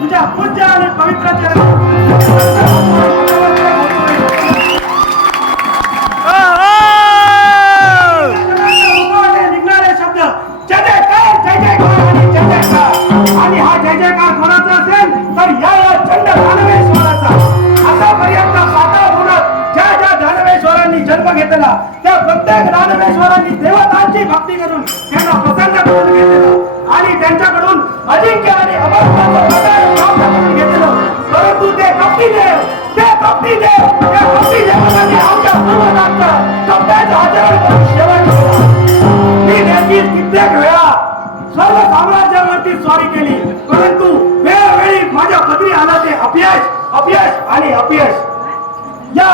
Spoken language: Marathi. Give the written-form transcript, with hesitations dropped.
तुझ्या पूज्य आणि पवित्र निघणारे शब्द जय जयकार जय जयकार आणि जय जयकार आणि हा जय जयकार कोणाचा असेल तर या चंड दानवेश्वराचा. आतापर्यंत पाताळात ज्या ज्या दानवेश्वरांनी जन्म घेतला त्या प्रत्येक दानवेश्वरांनी देवतांची भक्ती करून त्यांना प्रसन्न करून घेतलं आणि त्यांच्याकडून अजिंक्य आणि अमर घेतलं. परंतु ते कपटी देव देवांनी आमच्या पूर्वजांचं शब्दाचं आचरण करून शेवट केला. मी देखील कित्येक वेळा सर्व साम्राज्यावरती स्वारी केली, परंतु वेळोवेळी माझ्या पदरी आलं ते अपयश आणि अपयश. या